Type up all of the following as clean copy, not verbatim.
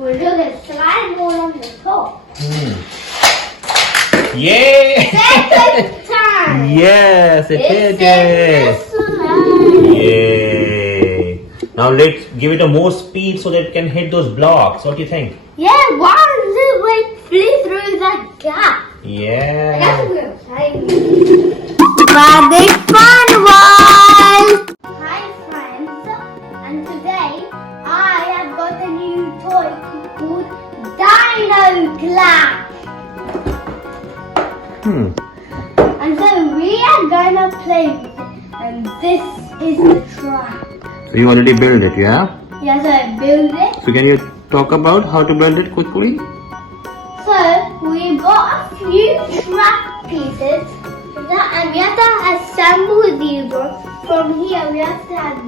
We're gonna slide more on the top. Yay! Second time. Yes, it It's is. slide. Yay! Now let's give it a more speed so that it can hit those blocks. What do you think? Yeah, why does it like flee through that gap? Yeah. That's what we're playing. Big fun one! Hi friends, and today I have got a new toy called Dino Clash. And so we are gonna play with it, and this is the track. So you already built it, yeah? Yes, I built it. So can you talk about how to build it quickly? So we got a few track pieces, and we have to assemble these ones. From here, we have to add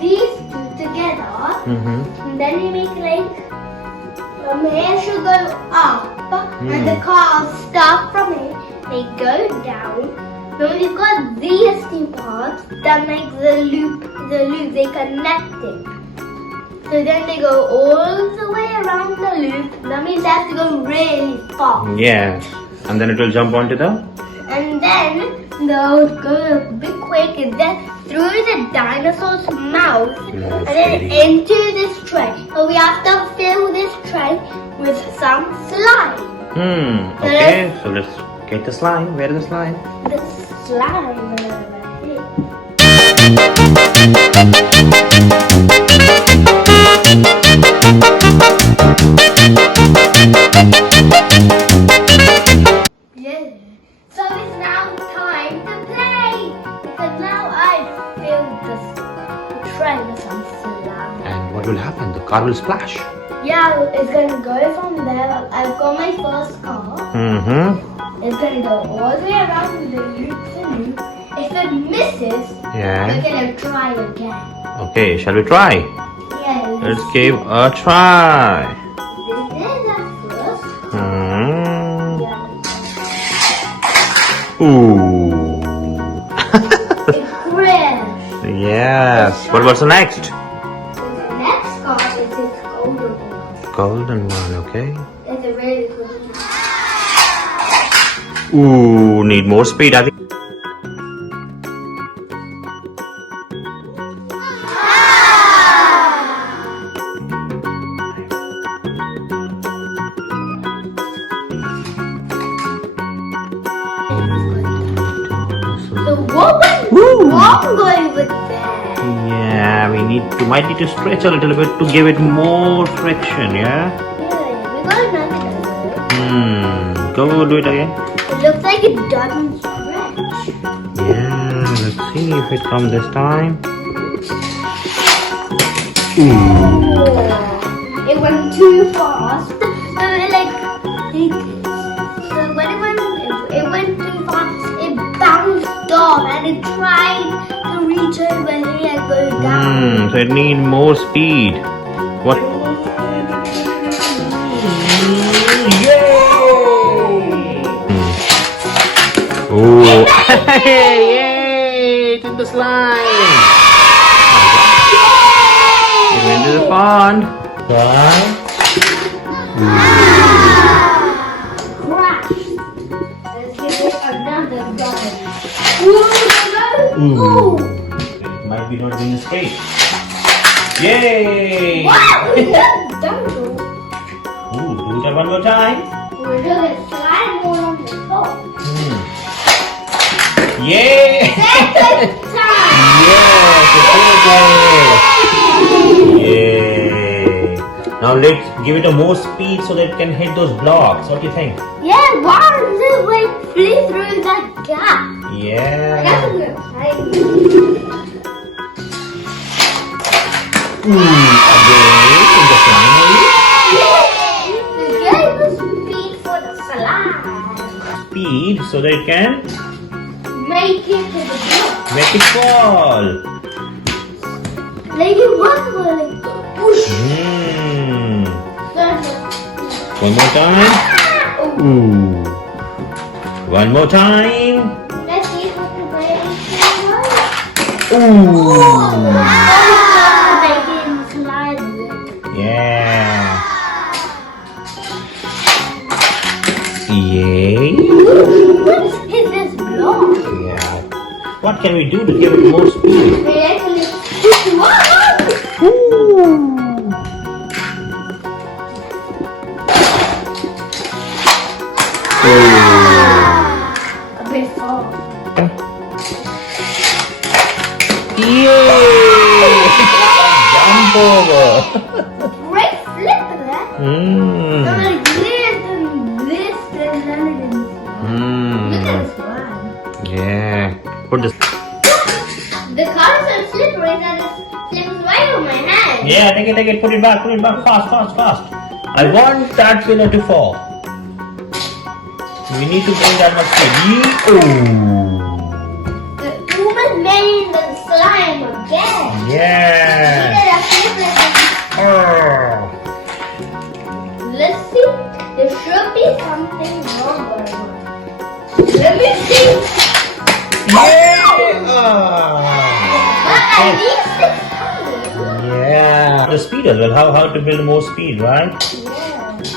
these two together, and then we make like from here should go up, and the car will start from here. They go down. Then we've got these two parts that make the loop. They connect it. So then they go all the way around the loop. That means they have to go really fast. Yeah. And then it will jump onto the? And then they'll go a bit quick and then through the dinosaur's mouth and then into this tray. So we have to fill this tray with some slime. Okay, so let's get the slime. Where is the slime? The slime over here. Yeah. So it's now time to play because now I've filled the tray with some slime. And what will happen? The car will splash. Yeah, it's gonna go from there. I've got my first car. It's gonna go all the way around the loop to loop. If it misses, we're gonna try again. Okay, shall we try? Yeah. Let's give a try. This is the first car. Ooh. It crashed. Yes. What's the next? The next car is this golden one. Golden one, okay. It's a really cool one. Ooh, need more speed, I think. So what went wrong going with that? Yeah, might need to stretch a little bit to give it more friction, yeah? Yeah, we got another. Go do it again. It looks like it doesn't stretch. Yeah, let's see if it comes this time. It went too fast. So when it went too fast, it bounced off and it tried to reach over here and go down. So it needs more speed. What? Oh! Yay! It's in the slime! It went to the pond. Crashed. Let's give it another go. Ooh! It might be not being straight. Yay! Wow! We got double. Do it one more time. We're gonna slide more on the top. Yay! Second time! Yes, it is. Yay! Now let's give it a more speed so that it can hit those blocks. What do you think? Yeah, why does it like flee through that gap? Yeah. That's what we're playing. Again, in the slime. To get the speed for the slide. Speed so that it can Make it to the block. make it fall. Like it was like push. One more time. Ooh. One more time. Let's see if we can break it. Ooh. Make it slide with it. Yeah. Yay! What is this block? Yeah. What can we do to give it more speed? We actually. A bit fall. Yay! Jump over. Great flip there. Mm. So like this and this and then again. Look at this one. Yeah. Put this. The car is so slippery that it slips right on my hand. Yeah, take it. Put it back. Fast. I want that pillar to fall. We need to bring that much speed. The woman made the slime again. Yeah. Let's see. There should be something wrong going on. Let me see. But at least it's coming. Yeah. The speed as well. How to build more speed, right? Yeah.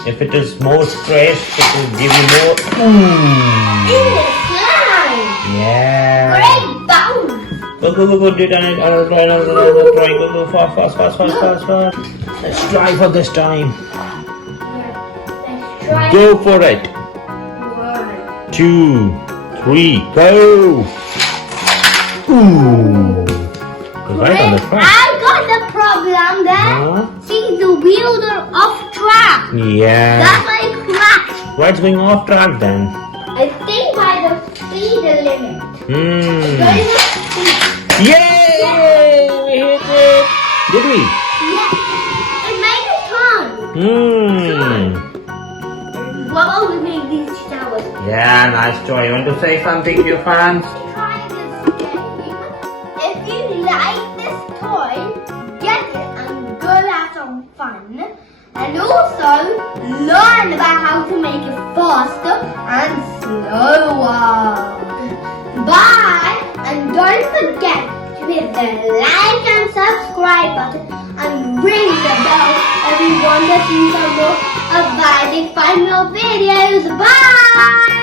If it is more stretched, it will give you more. In the slime. Yeah. Great bounce. Go. Do it. Another try. Go. Fast. Let's try for this time. Let's try. Go for it. 1. 2, 3, go. Ooh. Right on the track. I got the problem there. See, the wheels are off track. Yeah. That's why it crashed. What's going off track then? I think by the speed limit. There is a speed. Yay! We hit it. Did we? Yeah. It made a turn. What about we make these towers? Yeah, nice toy. You want to say something to your fans? Try this game. If you like this toy, get it and go have some fun. And also learn about how to make it faster and slower. Bye! And don't forget to hit the like and subscribe button and ring the bell if you want to see some more of my 5 more videos. Bye!